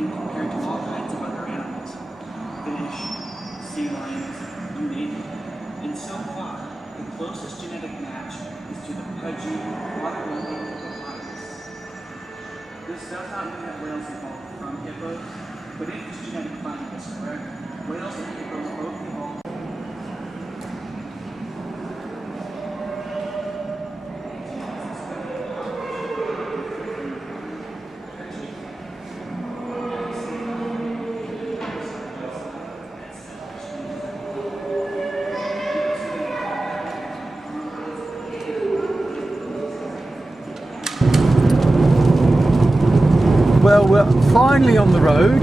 been compared to all kinds of other animals. Fish, sea lions, you name it. And so far, the closest genetic match is to the pudgy, water-loving hippopotamus. This does not mean that whales evolved from hippos, but if this genetic finding is correct, whales and hippos both evolved. Well, we're finally on the road.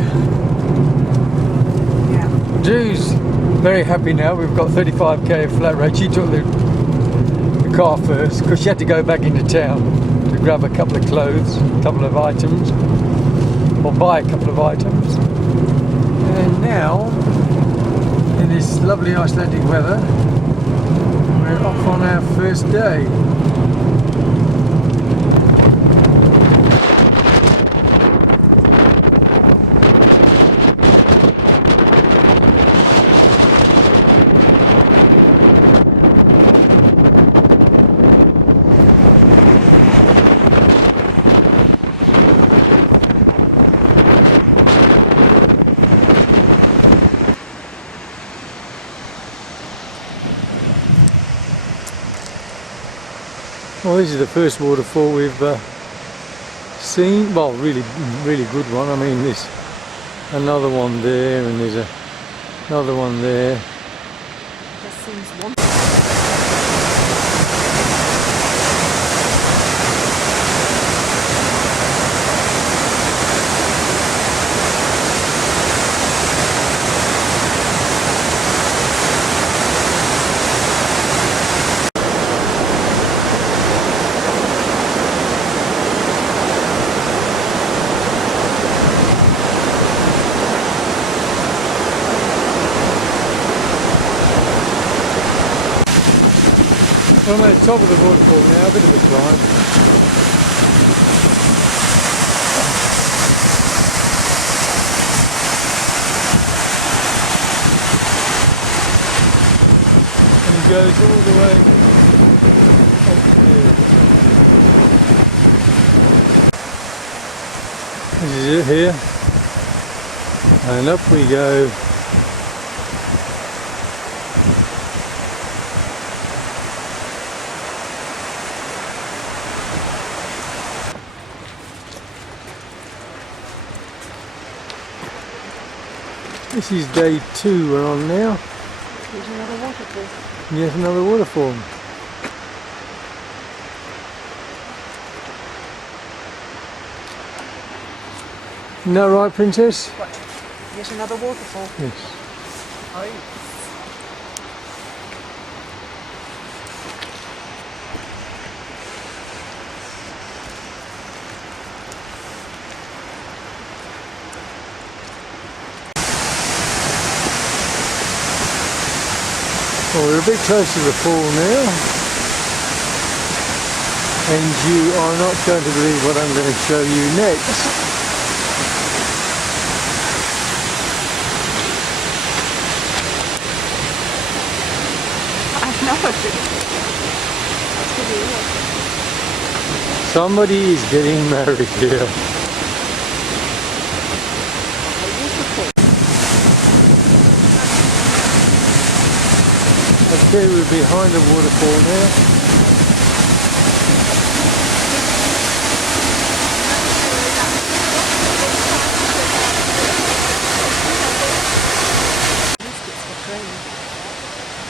Yeah. Drew's very happy now. We've got 35k of flat rate. She took the car first because she had to go back into town to grab a couple of clothes, a couple of items, or buy a couple of items. And now, in this lovely Icelandic weather, we're off on our first day. Well, this is the first waterfall we've seen. Well, really good one. I mean, there's another one there, and there's another one there. Just seems one. Well, I'm at the top of the waterfall now, a bit of a climb. And it goes all the way up there. This is it here. And up we go. This is day 2 we're on now. There's another waterfall. Yes, another waterfall. Isn't that right, Princess? What? There's another waterfall. Yes. Oh. Well, we're a bit close to the fall now, and you are not going to believe what I'm going to show you next. I know. Somebody is getting married here. Okay, we're behind the waterfall now.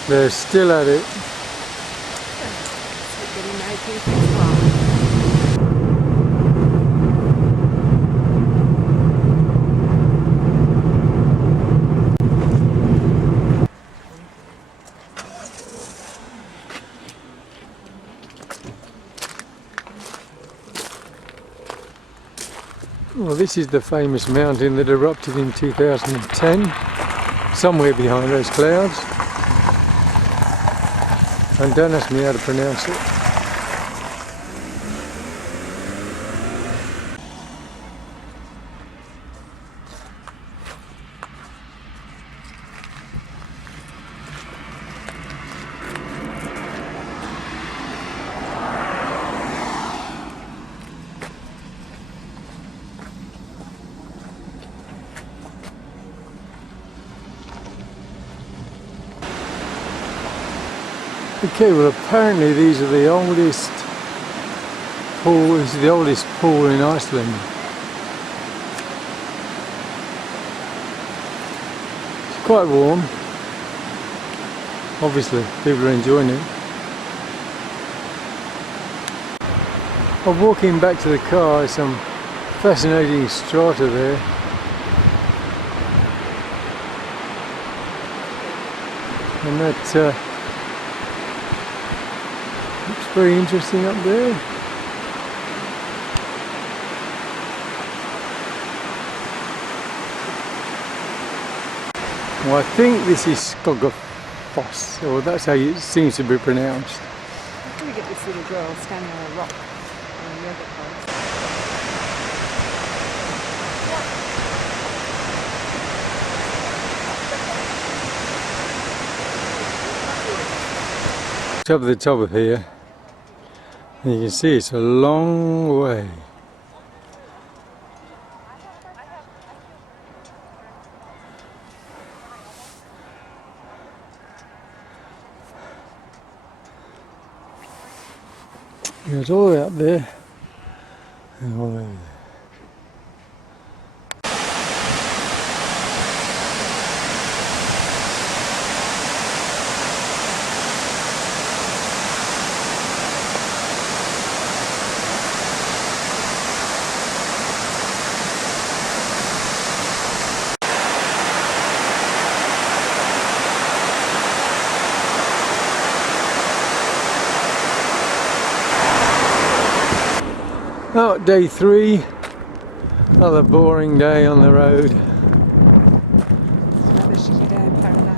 They're still at it. Well, this is the famous mountain that erupted in 2010, somewhere behind those clouds. And don't ask me how to pronounce it. Okay, well apparently these are the oldest pool. This is the oldest pool in Iceland. It's quite warm. Obviously, people are enjoying it. I'm walking back to the car. There's some fascinating strata there. And that looks very interesting up there. Well, I think this is Skogafoss, or that's how it seems to be pronounced. How can we get this little girl standing on a rock on the other place? Up at the top of here, and you can see it's a long way. It's all the way up there and all the way over there. Oh, day 3, another boring day on the road. Another shitty day in paradise.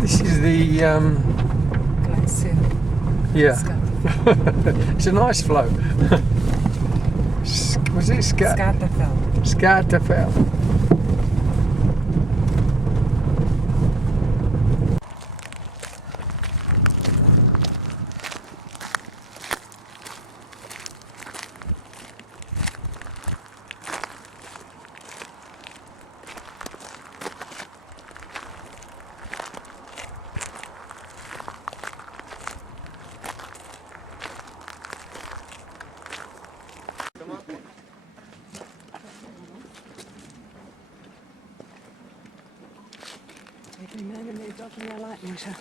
This is the Glacier. yeah. It's a nice flow. Was it Skatafell. Skatafell. Every man and their dog in their light measure.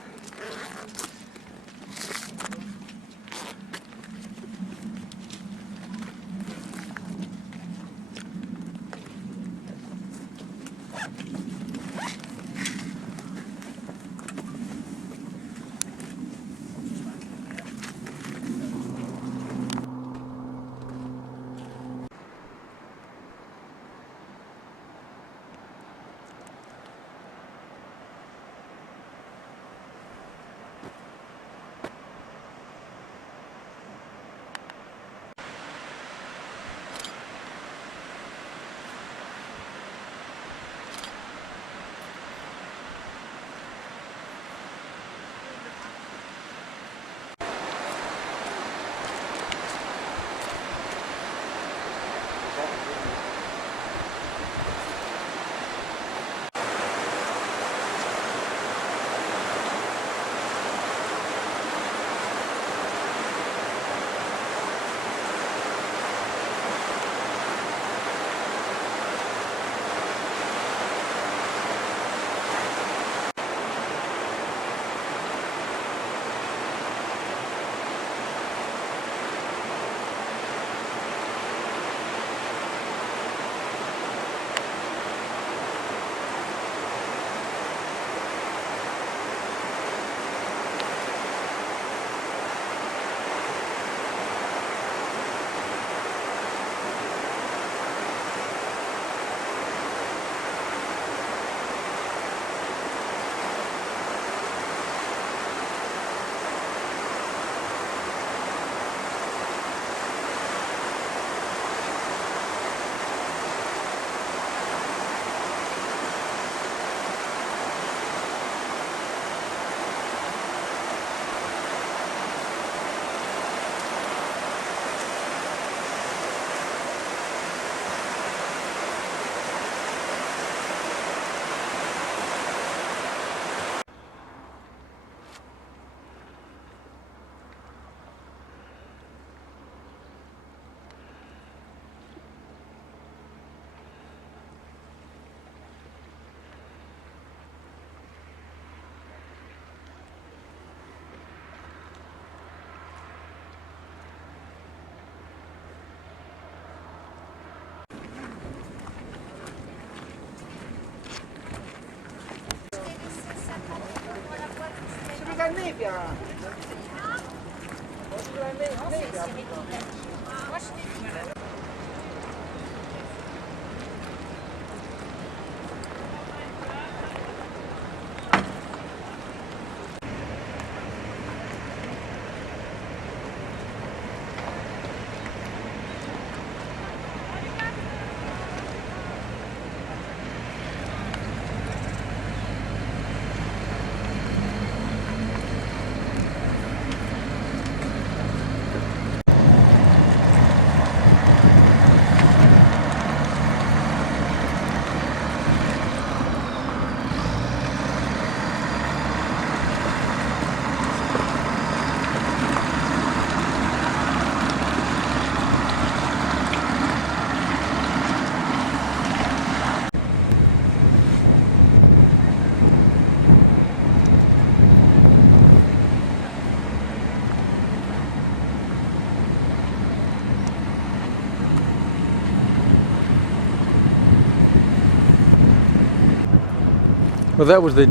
Well, that was the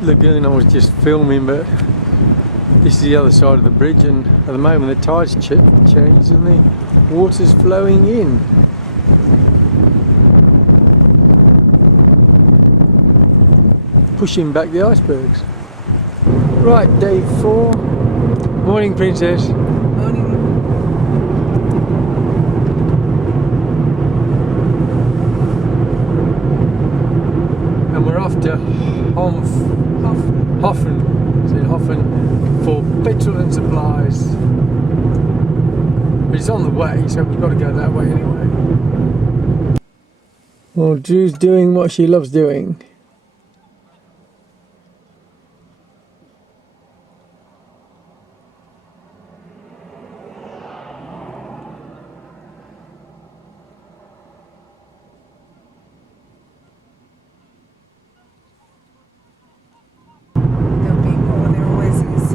lagoon I was just filming, but this is the other side of the bridge, and at the moment the tide's changed and the water's flowing in. Pushing back the icebergs. Right, day 4. Morning, Princess. Morning. And we're off to Hoffen for petrol and supplies. But it's on the way, so we've got to go that way anyway. Well, Drew's doing what she loves doing. There'll be more, there always is.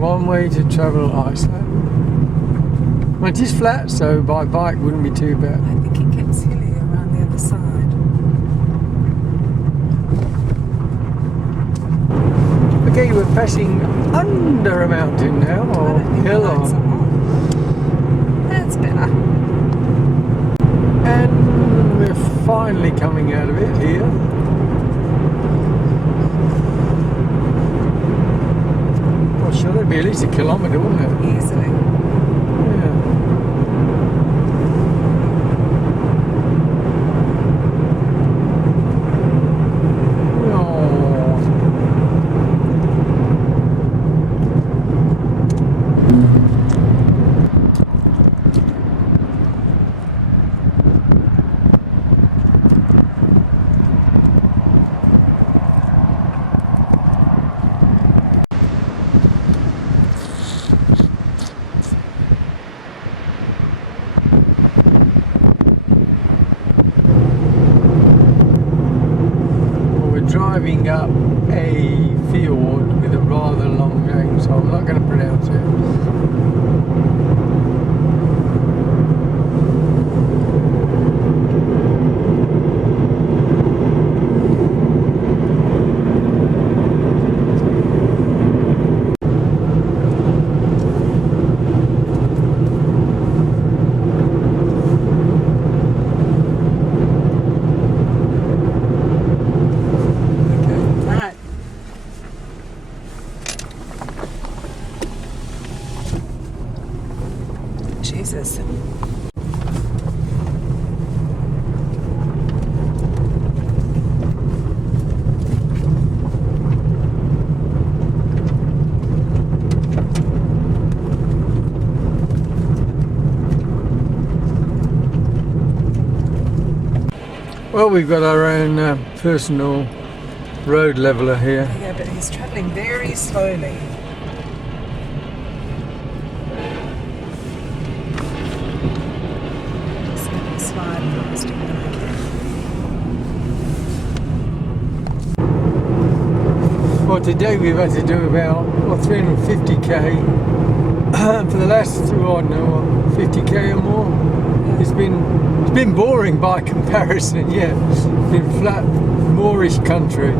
One way to travel Iceland. Well, it is flat, so by bike wouldn't be too bad. I think it gets hilly around the other side. Okay, we're passing under a mountain now, I or don't think the hill, lights are or, on. That's better. and we're finally coming out of it here. Well, sure, that'd be at least a kilometre, wouldn't it? Easily. Yeah. Oh. Driving up a fjord with a rather long name, so I'm not going to pronounce it. Right. Jesus. Well, we've got our own personal road leveller here. Yeah, but he's travelling very slowly. fly across to America. Well, today we've had to do about 350k. For the last 50k or more. It's been boring by comparison. Yeah, it's been flat, moorish country.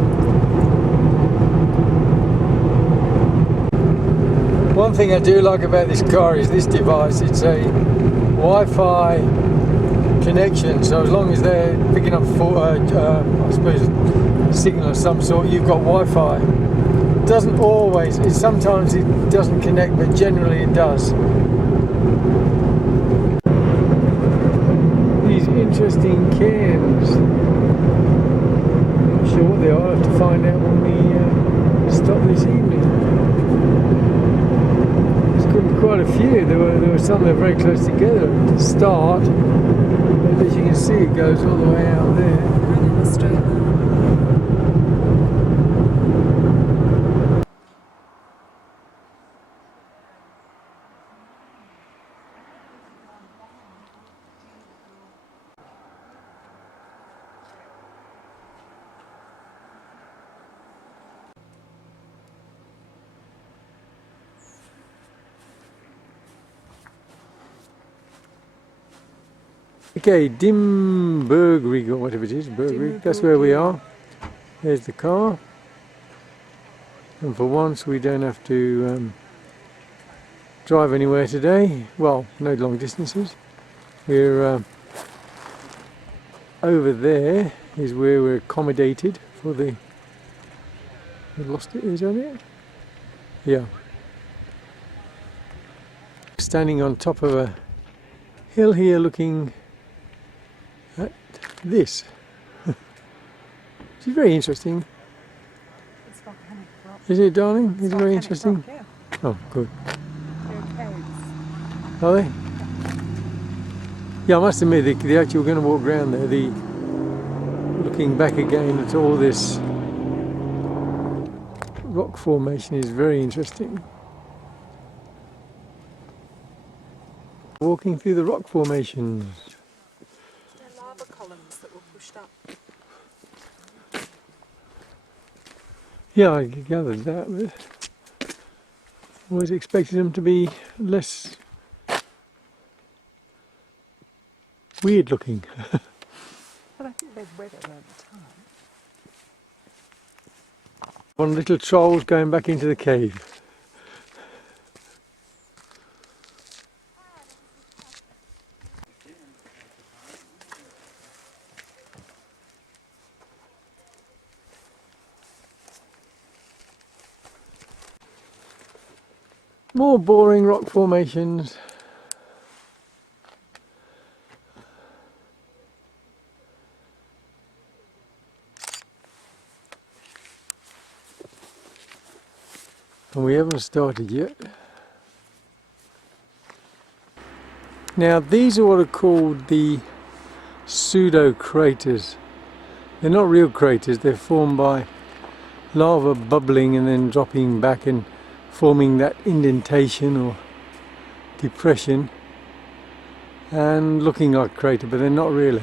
One thing I do like about this car is this device. It's a Wi-Fi connection, so as long as they're picking up I suppose signal of some sort, you've got Wi-Fi. Doesn't always, sometimes it doesn't connect, but generally it does. These interesting cairns. I'm not sure what they are. I'll have to find out when we stop this evening. There's quite a few. There were some that were very close together at the start. But as you can see, it goes all the way out there. I'm in Australia. Okay, Dimbergrig or whatever it is, Bergrig, that's where we are. There's the car. And for once we don't have to drive anywhere today. Well, no long distances. We're over there is where we're accommodated for the... I lost it, is that it? Yeah. Standing on top of a hill here looking at this. Which is very interesting. It's volcanic rock. Is it, darling? It's very volcanic interesting. rock, yeah. Oh, good. There are caves. Are they? Yeah, I must admit, the actual, we're going to walk around there, looking back again at all this rock formation is very interesting. Walking through the rock formations. They're lava columns that were pushed up. Yeah, I gathered that, but I always expected them to be less weird looking. But I think they've weathered over time. One little troll's going back into the cave. More boring rock formations. And we haven't started yet. Now these are what are called the pseudo craters. They're not real craters, they're formed by lava bubbling and then dropping back and forming that indentation or depression and looking like a crater, but they're not really.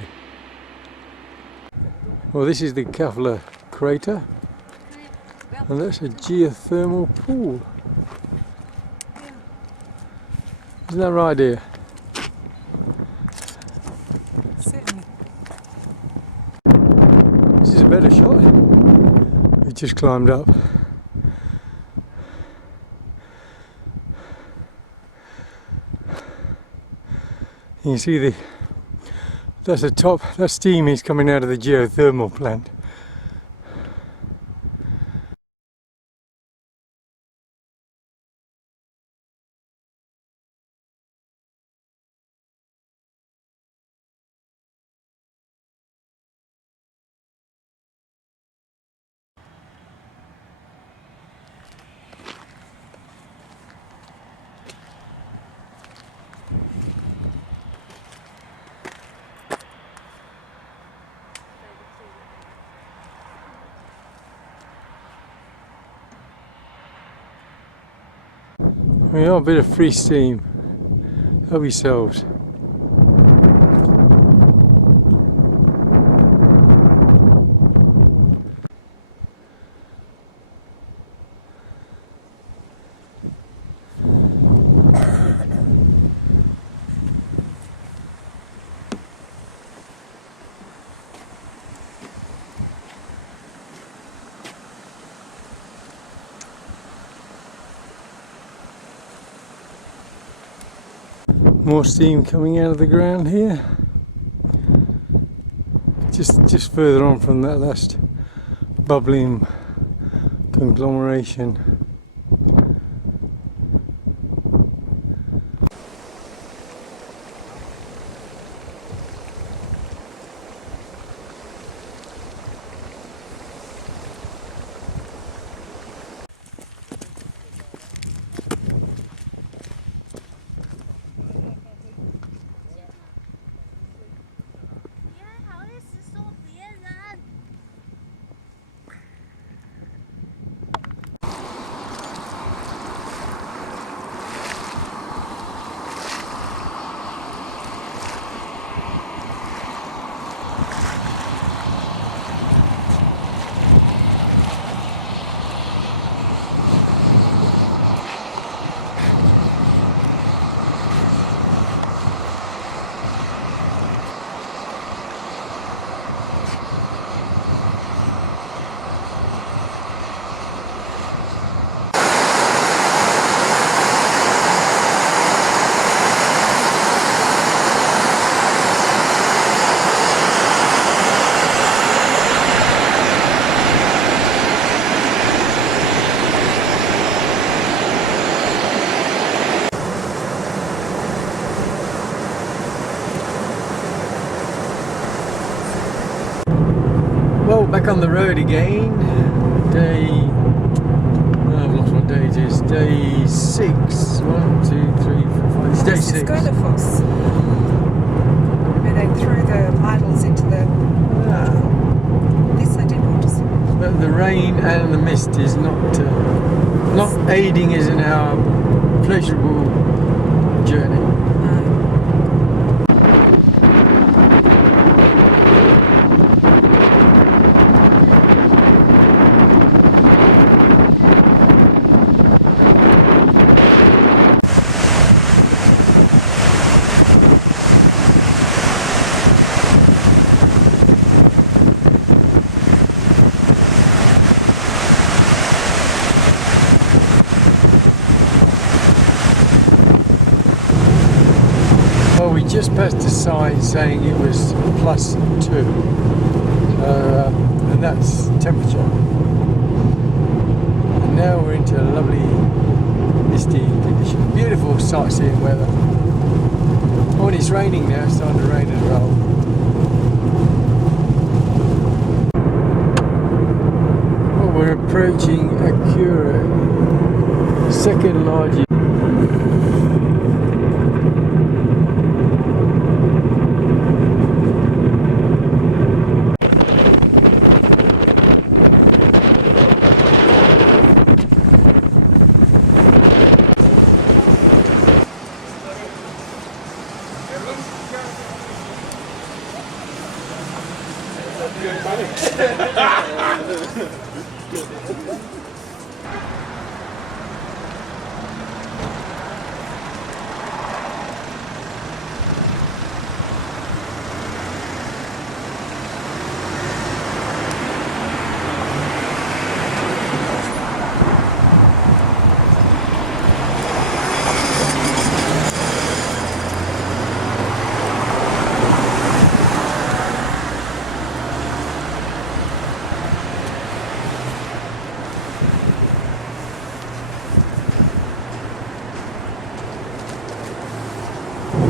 Well, this is the Kafla crater, and that's a geothermal pool. Isn't that right, dear? Certainly. This is a better shot. We just climbed up. You can see that's the top, that steam is coming out of the geothermal plant. We are a bit of free steam. Help yourselves. More steam coming out of the ground here. Just further on from that last bubbling conglomeration. Well, back on the road again. I've lost what day it is. Day 6. 1, 2, 3, 4, 5. It's day 6. Skolafoss. Where they threw the idols into the. This I did want to see. But the rain and the mist is not aiding us in our pleasurable journey. Well, we just passed a sign saying it was +2, and that's temperature. And now we're into lovely misty conditions, beautiful sightseeing weather. Oh, and it's raining now, it's starting to rain as well. Well, we're approaching Akura, second largest.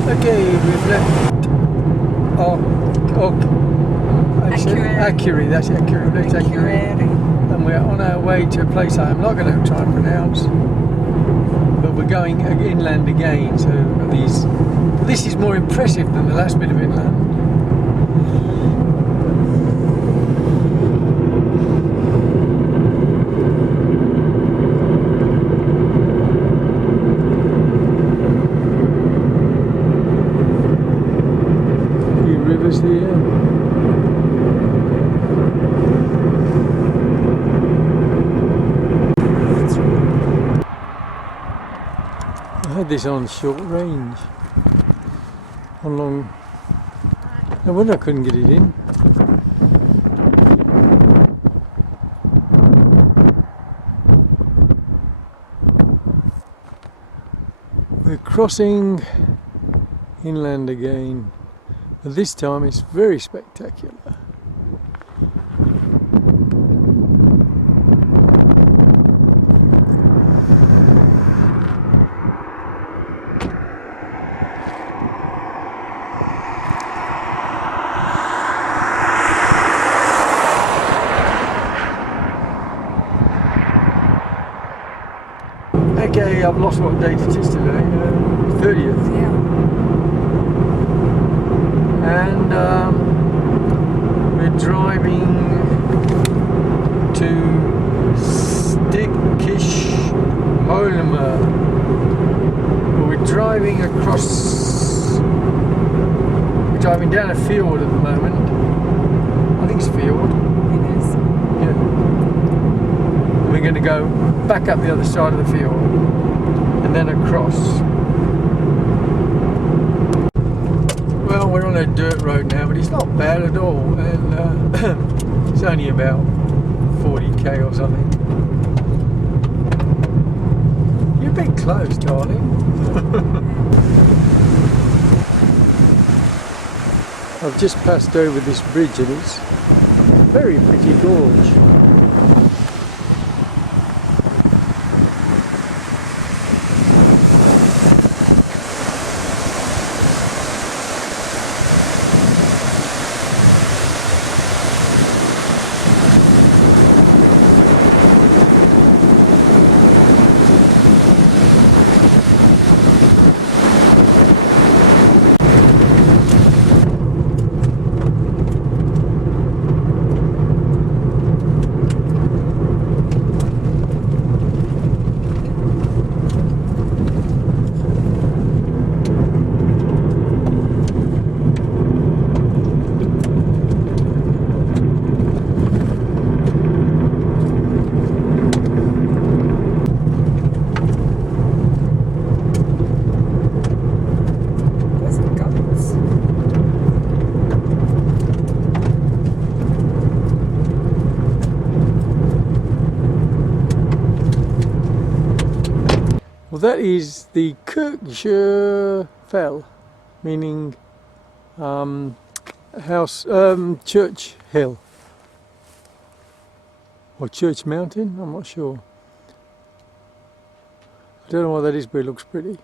Okay, we've left Akuri, that's Akuri, that's Akuri. And we're on our way to a place I'm not going to try and pronounce, but we're going inland again, so this is more impressive than the last bit of inland. Rivers here. I had this on short range. On long. No wonder I couldn't get it in. We're crossing Inland again. But this time it's very spectacular. Okay, I've lost what date it is today. 30th. Yeah. And we're driving to Stickish Mollema. We're driving across. We're driving down a field at the moment. I think it's field. It is. Yeah. We're going to go back up the other side of the field and then across. Well, we're on a dirt road now, but it's not bad at all, and it's only about 40k or something. You're a bit close, darling. I've just passed over this bridge and it's a very pretty gorge. Where's the goats? Well, that is the Kirkshire, meaning church hill or church mountain. I'm not sure. I don't know what that is, but it looks pretty.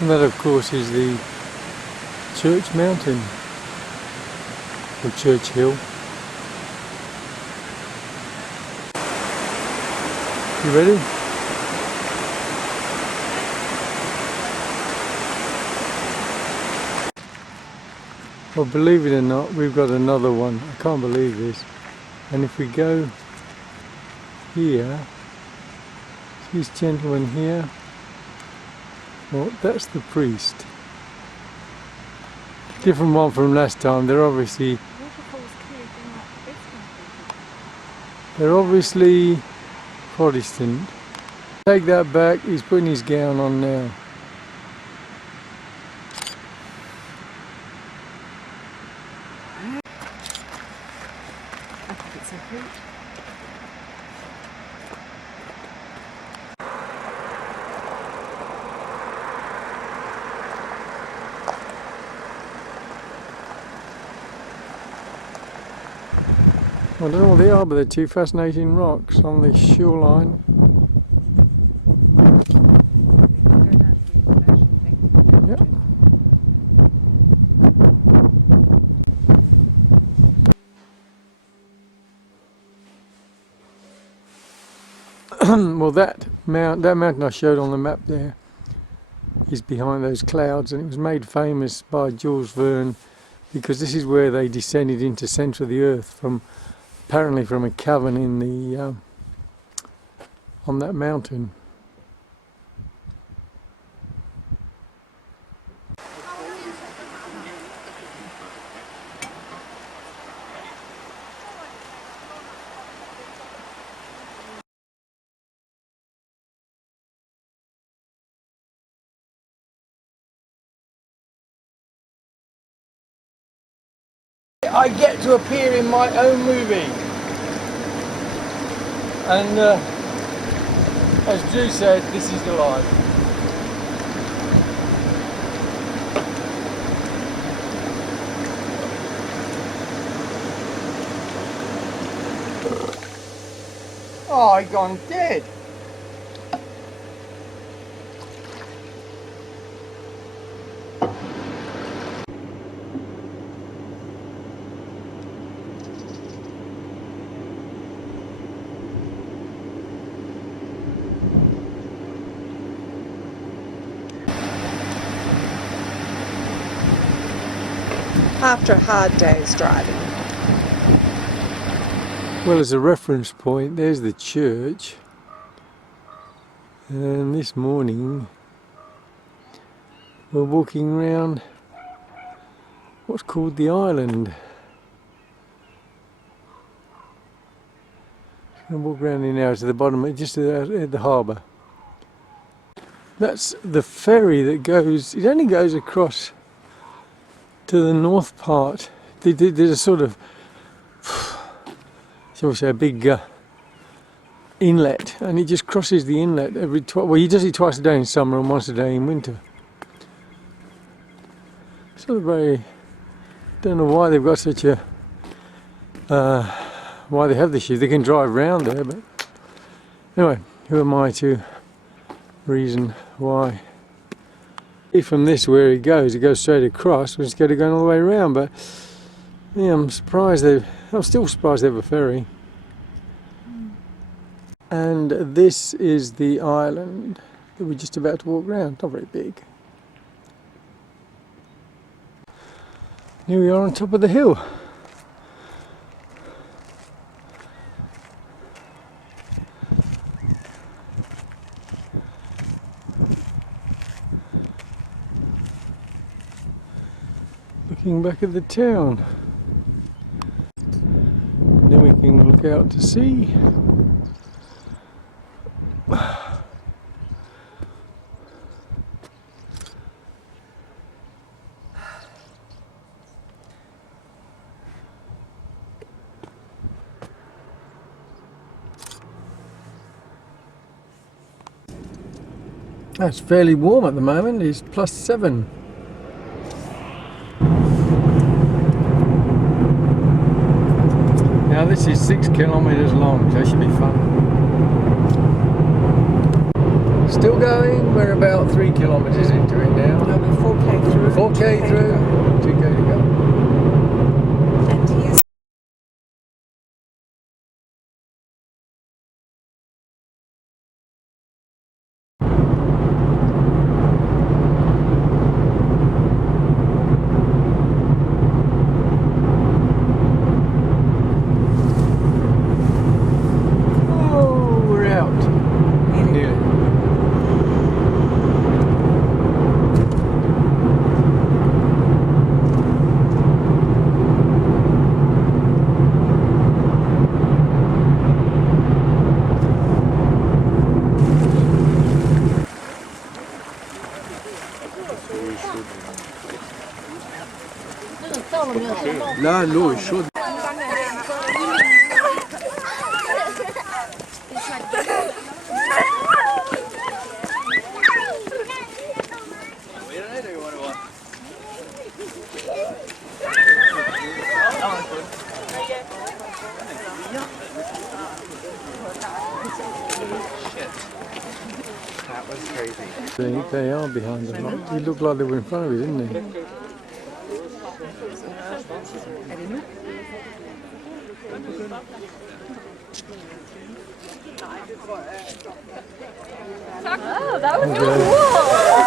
And that, of course, is the Church Mountain, or Church Hill. You ready? Well, believe it or not, we've got another one. I can't believe this. And if we go here. This gentleman here. Well, that's the priest. Different one from last time. They're obviously Protestant. Take that back. He's putting his gown on now. I think it's a hoot. I don't know what they are, but they're two fascinating rocks on the shoreline. Yep. Well, that mountain I showed on the map there is behind those clouds, and it was made famous by Jules Verne because this is where they descended into the centre of the earth from, apparently from a cavern in the on that mountain. I get to appear in my own movie, and as Drew said, this is the life. Oh, I gone dead. After a hard day's driving. Well, as a reference point, there's the church, and this morning we're walking around what's called the island. And walk around here now to the bottom, just at the harbour. That's the ferry that goes, it only goes across to the north part. There's a sort of, shall we say, a big inlet, and he just crosses the inlet well, he does it twice a day in summer and once a day in winter. Sort of very, don't know why they've got such a, why they have this ship. They can drive round there, but anyway, who am I to reason why? From this where it goes straight across, instead of going all the way around. But yeah, I'm still surprised they have a ferry. And this is the island that we're just about to walk around. Not very big. Here we are on top of the hill. Looking back at the town. Then we can look out to sea. It's fairly warm at the moment. It's +7. Now this is 6 kilometres long, so it should be fun. Still going, we're about 3 kilometres into it now. No, we're 4k through. 4k through, 2k to go. And here's Oh. Là, l'eau est chaude. That was crazy. They are behind the rock. He looked like they were in front of it, didn't he? Oh, that was cool!